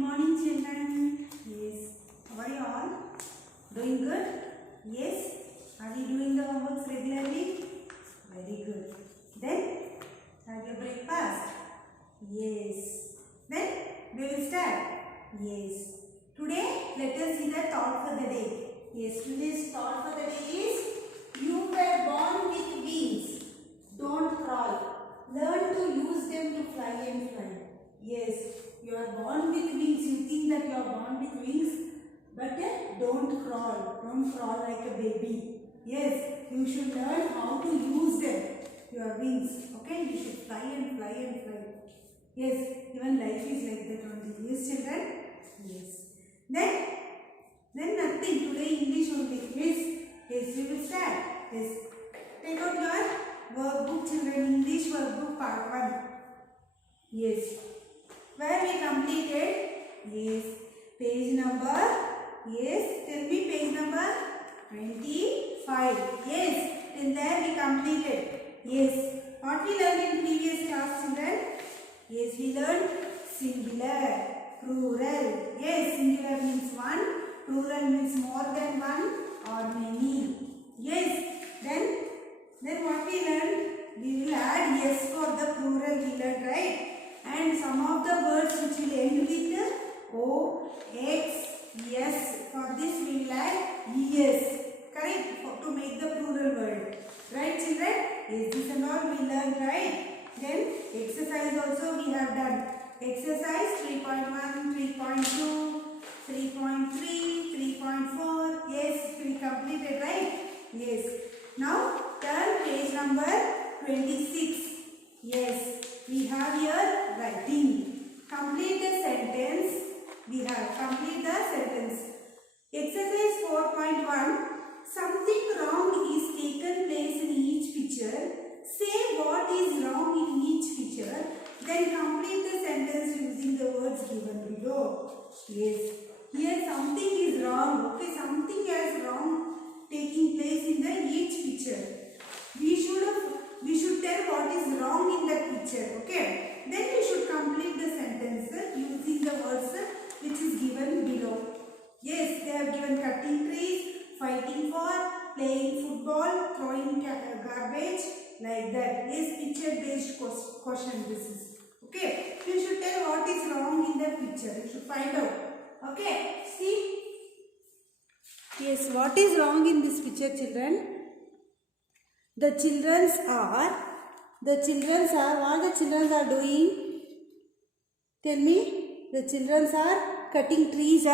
morning children. Yes, how are you all? Doing good? Yes. Are you doing the homeworks regularly? Very good. Then, have your breakfast? Yes. Then, we will start? Yes. Today, let us see the thought for the day. Yes, today's thought for the day is, you were born with wings. Don't crawl. Learn to use them to fly and fly. Yes, you are born with wings. You think that you are born with wings, but don't crawl. Don't crawl like a baby. Yes, you should learn how to use them, your wings. Okay, you should fly and fly and fly. Yes, even life is like that only. Yes, children. Yes. Then nothing. Today English only. Yes, we will start. Yes. Take out your workbook, children. English workbook part 1. Yes. Where we completed? Yes. Page number? Yes. Tell me page number? 25. Yes. Till there we completed. Yes. What we learned in previous class, children? Yes, we learned singular, plural. Yes, singular means one, plural means more than one or many. Yes. Then what we learned? We will add yes for the plural we learned, right? And some of the words which will end with O, X, S. For this we will add ES. Correct? To make the plural word. Right, children? Yes, this and all we learned, right? Then exercise also we have done. Exercise 3.1, 3.2, 3.3, 3.4. Yes, we completed, right? Yes. Now turn page number 26. Yes, we have here writing. Complete the sentence. We have complete the sentence. Exercise 4.1. Something wrong is taken place in each picture. Say what is wrong in each picture. Then complete the sentence using the words given below. Yes. Here something is wrong. Okay, something is wrong taking place in the each picture. We should tell what is wrong in that picture. Okay. Then we should complete the sentence using the words which is given below. Yes, they have given cutting trees, fighting for, playing football, throwing garbage, like that. Yes, picture based question this is. Okay. You should tell what is wrong in the picture. You should find out. Okay. See. Yes, what is wrong in this picture, children? What the children are doing? Tell me. The children are cutting trees,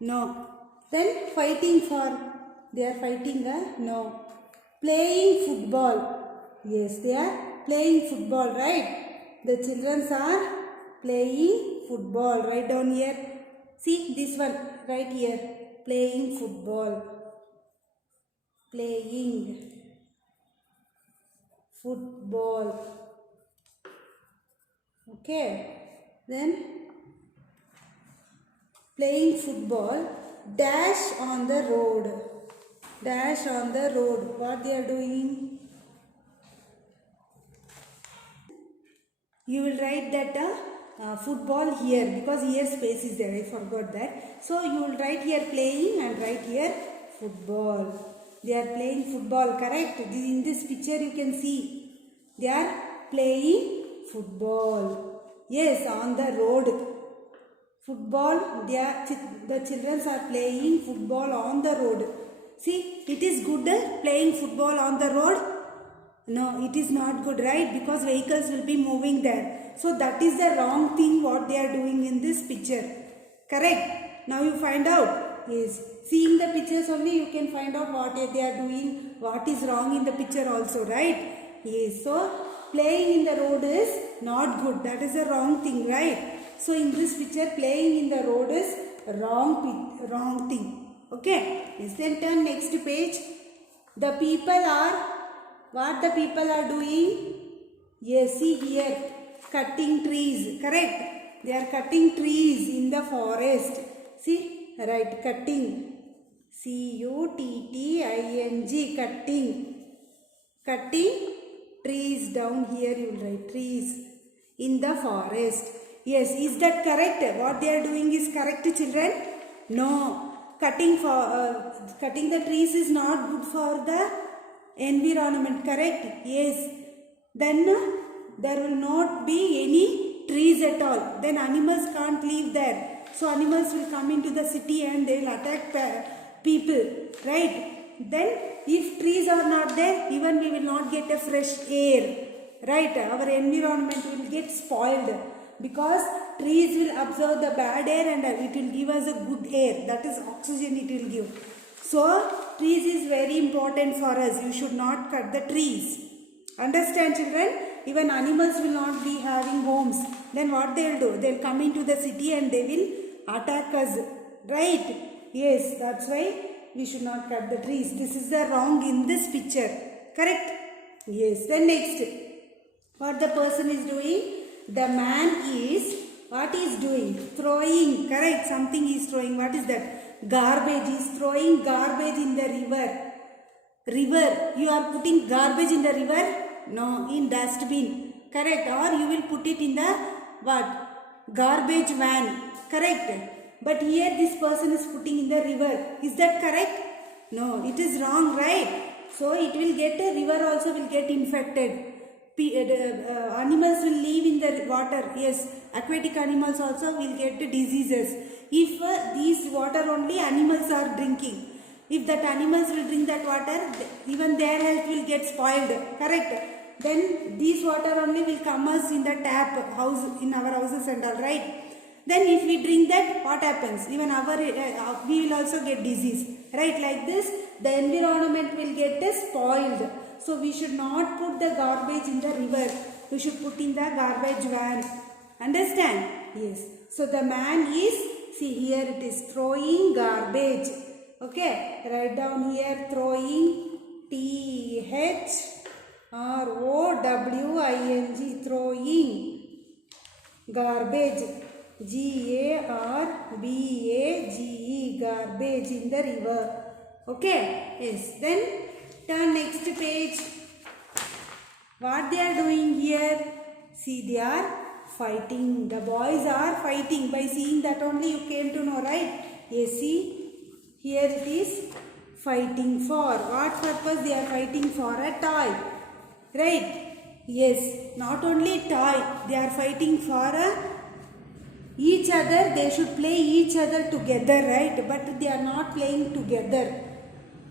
no. Then fighting for, they are fighting, no. Playing football, yes, they are playing football, right? The children are playing football. Write down here. See this one, right here. Playing football. Playing football. Okay. Then playing football. Dash on the road. Dash on the road. What they are doing? You will write that football here, because here space is there. I forgot that. So you will write here playing and write here football. They are playing football, correct? In this picture you can see they are playing football. Yes, on the road. Football, the children are playing football on the road. See, it is good playing football on the road. No, it is not good, right? Because vehicles will be moving there. So that is the wrong thing what they are doing in this picture. Correct? Now you find out. Yes. Seeing the pictures only you can find out what they are doing, what is wrong in the picture also, right? Yes. So playing in the road is not good. That is the wrong thing, right? So in this picture playing in the road is wrong thing. Okay. Yes. Then turn next page. The people are, what the people are doing? Yes, see here, cutting trees, correct? They are cutting trees in the forest. See, right, cutting. C-U-T-T-I-N-G, cutting. Cutting trees. Down here you will write trees in the forest. Yes, is that correct? What they are doing is correct, children? No. Cutting the trees is not good for the environment, correct? Yes. Then there will not be any trees at all. Then animals can't live there. So animals will come into the city and they will attack people, right? Then if trees are not there, even we will not get a fresh air, right? Our environment will get spoiled because trees will absorb the bad air and it will give us a good air, that is oxygen it will give. So trees is very important for us. You should not cut the trees. Understand, children? Even animals will not be having homes. Then what they will do? They will come into the city and they will attack us, right? Yes, that's why we should not cut the trees. This is the wrong in this picture, correct? Yes. Then next, what the person is doing? The man is, what is doing? Throwing, correct? Something is throwing. What is that? Garbage. He is throwing garbage in the river. River. You are putting garbage in the river? No, in dustbin. Correct? Or you will put it in the what? Garbage van. Correct? But here this person is putting in the river. Is that correct? No, it is wrong, right? So it will get, a river also will get infected. Animals will live in the water. Yes, aquatic animals also will get diseases. If these water only animals are drinking, if that animals will drink that water, even their health will get spoiled. Correct? Then these water only will come us in the tap house, in our houses and all, right? Then if we drink that, what happens? Even our we will also get disease, right? Like this, the environment will get spoiled. So we should not put the garbage in the river. We should put in the garbage van. Understand? Yes. So the man is, see here it is throwing garbage. Okay. Write down here throwing, THROWING, throwing garbage, GARBAGE, garbage in the river. Okay. Yes. Then turn next page. What they are doing here? See, they are fighting. The boys are fighting. By seeing that only you came to know, right? Yes, see, here it is fighting for. What purpose they are fighting for? A toy, right? Yes, not only toy. They are fighting for each other. They should play each other together, right? But they are not playing together.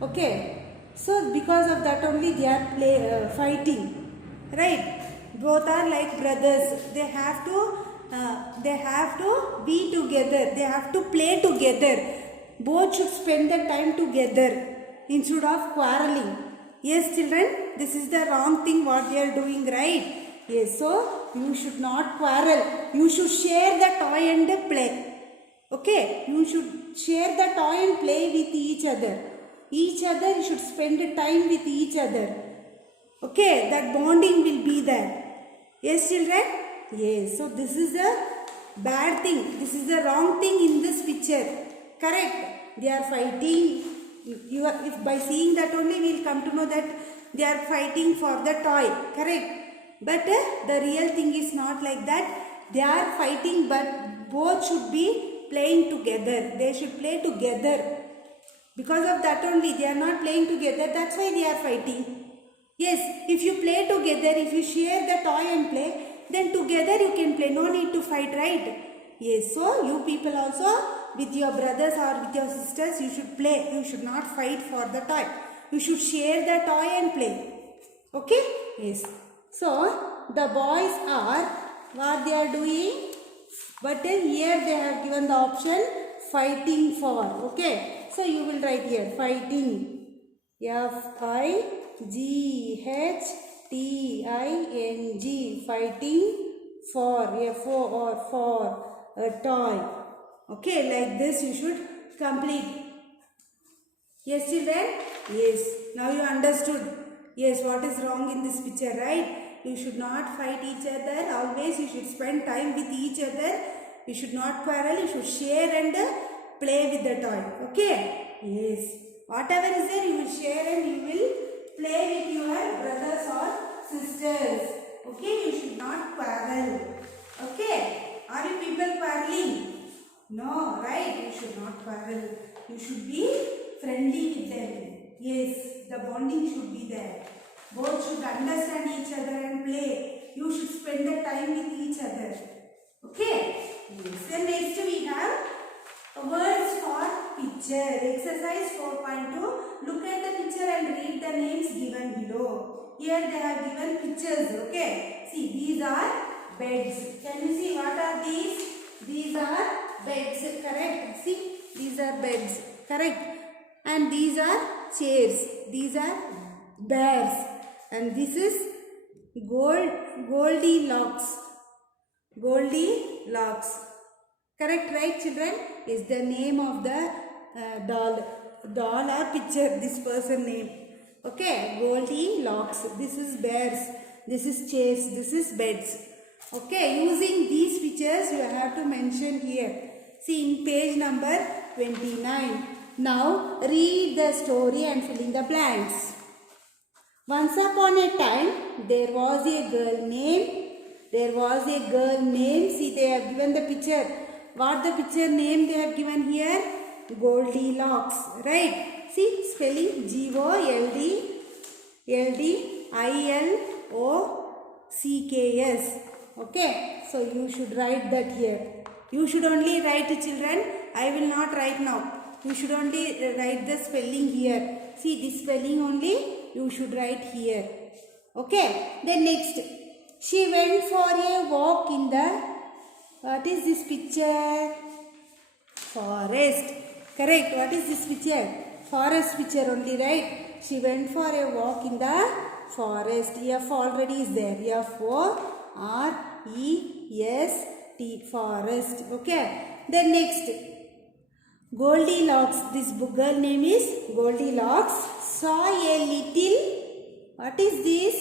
Okay. So because of that only they are fighting, right? Both are like brothers. They have to be together. They have to play together. Both should spend the time together instead of quarreling. Yes, children, this is the wrong thing what they are doing, right? Yes, so you should not quarrel. You should share the toy and play. Okay, you should share the toy and play with each other. Each other, you should spend time with each other. Okay, that bonding will be there. Yes, children? Yes, so this is the bad thing. This is the wrong thing in this picture. Correct? They are fighting. If by seeing that only we will come to know that they are fighting for the toy. Correct? But the real thing is not like that. They are fighting, but both should be playing together. They should play together. Because of that only they are not playing together. That's why they are fighting. Yes, if you play together, if you share the toy and play, then together you can play. No need to fight, right? Yes, so you people also with your brothers or with your sisters, you should play. You should not fight for the toy. You should share the toy and play. Okay? Yes. So, the boys are, what they are doing? But here they have given the option fighting for. Okay? So, you will write here fighting. FIGHTING, fighting for, for a toy. Okay, like this you should complete. Yes, children? Yes, now you understood. Yes, what is wrong in this picture, right? You should not fight each other. Always you should spend time with each other. You should not quarrel. You should share and play with the toy. Okay? Yes. Whatever is there, you will share and you will play with your brothers or sisters. Okay? You should not quarrel. Okay? Are you No, right? You should not quarrel. You should be friendly with them. Yes, the bonding should be there. Both should understand each other and play. You should spend the time with each other. Okay? Yes. Then next we have words for picture. Exercise 4.2. Look at the picture and read the names given below. Here they have given pictures. Okay? See, these are beds. Can you see what are these? These are beds. Correct? See, these are beds. Correct? And these are chairs. These are bears. And this is Goldilocks. Goldilocks. Correct, right, children? Is the name of the doll or picture, this person name. Okay, Goldilocks. This is bears. This is chairs. This is beds. Okay, using these pictures you have to mention here. See in page number 29. Now read the story and fill in the blanks. Once upon a time there was a girl named. See, they have given the picture. What the picture name they have given here? Goldilocks. Right? See, spelling Goldilocks. Okay. So you should write that here. You should only write, children. I will not write now. You should only write the spelling here. See, this spelling only you should write here. Okay. Then next. She went for a walk in the, what is this picture? Forest. Correct. What is this picture? Forest picture only, right? She went for a walk in the forest. F already is there. F-O-R-E-S-T. Forest. Okay. Then next. Goldilocks. This girl name is Goldilocks. Saw a little, what is this?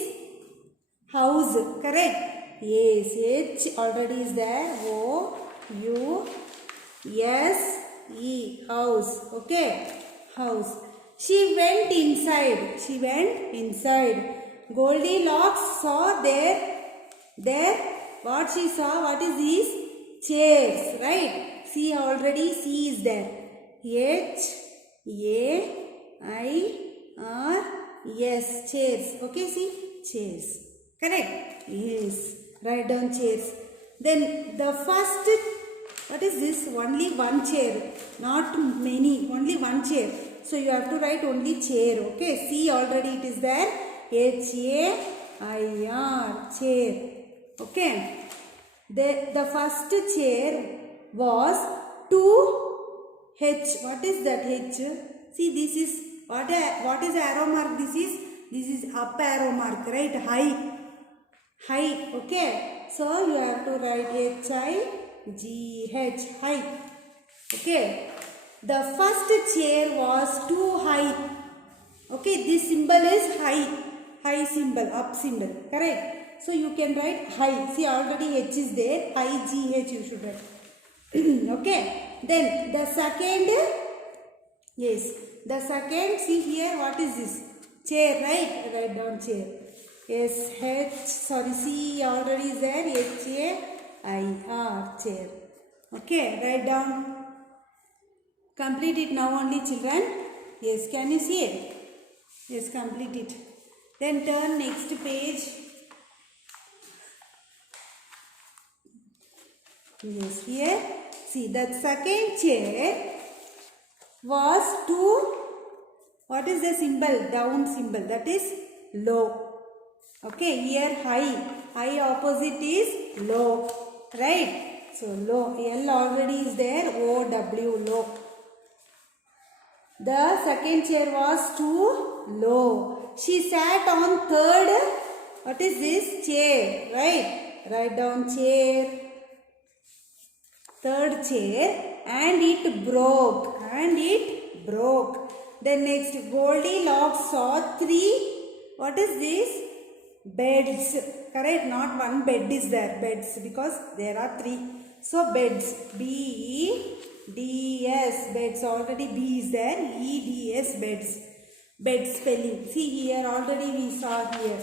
House. Correct. Yes. H already is there. O-U-S-E. House. Okay. House. She went inside. Goldilocks saw there. What she saw? What is this? Chairs. Right. C already. C is there. H-A-I-R-S. Chairs. Okay. See. Chairs. Correct? Yes. Write down chairs. Then the first, what is this? Only one chair. Not many. Only one chair. So you have to write only chair. Okay. C already it is there. H-A-I-R. Chair. Okay. The first chair was 2H. What is that H? See, this is, what is arrow mark? This is up arrow mark. Right? High. Okay. So you have to write H-I-G-H. High. Okay. The first chair was too high. Okay. This symbol is high. High symbol. Up symbol. Correct. So you can write high. See, already H is there. I-G-H you should write. Okay. Then the second. Yes. The second. See here. What is this? Chair. Right. Write down chair. C already is there. H-A-I-R. Chair. Okay. Write down. Complete it now only, children. Yes. Can you see it? Yes. Complete it. Then turn next page. Yes. Here. See, that second chair was to, what is the symbol? Down symbol. That is low. Okay, here high. High opposite is low. Right? So low. L already is there. O-W. Low. The second chair was too low. She sat on third. What is this? Chair. Right? Write down chair. Third chair. And it broke. Then next, Goldilocks saw 3. What is this? Beds. Correct? Not one bed is there. Beds. Because there are 3. So beds. B-E-D-S. Beds. Already B is there. E-D-S. Beds. Bed spelling. See here. Already we saw here.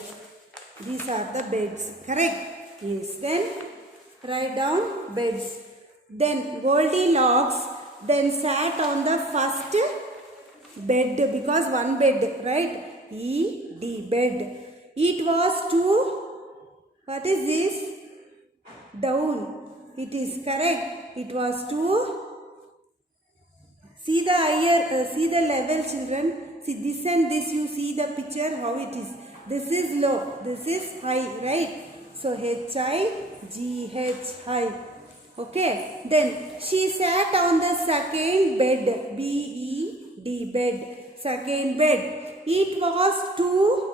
These are the beds. Correct? Yes. Then write down beds. Then Goldilocks then sat on the first bed, because one bed, right? E-D, bed. It was too, what is this? Down. It is correct. It was too, see the higher, see the level, children. See this and this, you see the picture how it is. This is low, this is high, right? So H-I-G-H, high. Okay. Then she sat on the second bed, B-E-D, bed. Second bed. It was too,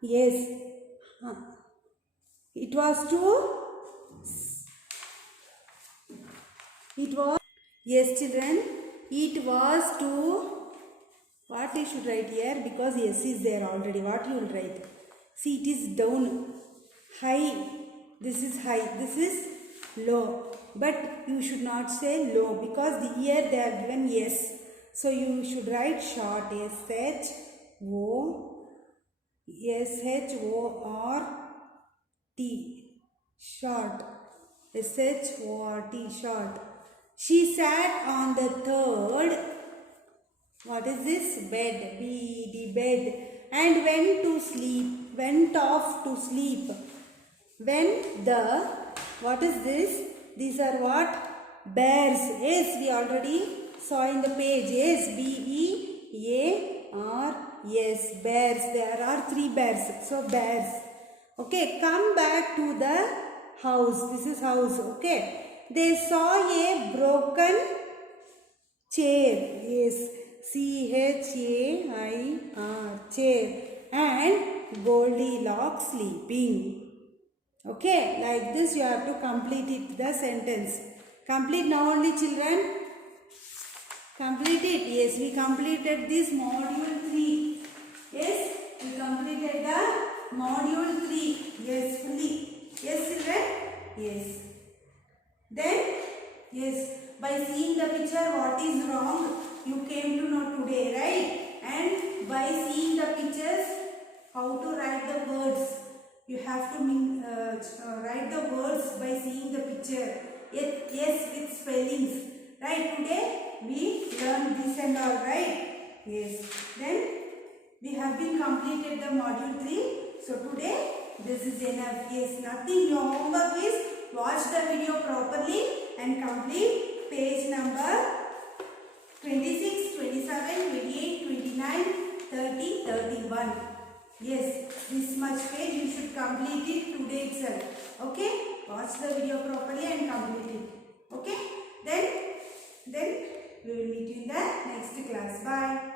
yes. It was too, it was, yes children, it was too, what you should write here, because yes is there already, what you will write? See, it is down, high, this is high, this is low, but you should not say low, because here they are given yes, so you should write short, S-H-O-R-T, short, S-H-O-R-T, short. She sat on the third, what is this? Bed, B-E-D, bed, and went off to sleep. When the, what is this? These are what? Bears. Yes, we already saw in the page. Yes, B-E-A-R-S, bears. There are 3 bears. So, bears. Okay, come back to the house. This is house. Okay. They saw a broken chair. Yes, C-H-A-I-R, chair. And Goldilocks sleeping. Okay, like this you have to complete it, the sentence. Complete now only, children. Complete it. Yes, we completed this module 3. Yes, we completed the module 3. Yes, fully. Yes, children. Yes. Then, yes, by seeing the picture what is wrong, you came to know today, right? And by seeing the pictures, how to write the words. You have to write the words by seeing the picture. Yes, with spellings. Right, today we learned this and all, right? Yes. Then, we have been completed the module 3. So, today this is enough. Yes, nothing. Your homework is watch the video properly and complete page number 26, 27, 28, 29, 30, 31. Yes, this much page you should complete it today itself. Okay? Watch the video properly and complete it. Okay? Then we will meet you in the next class. Bye.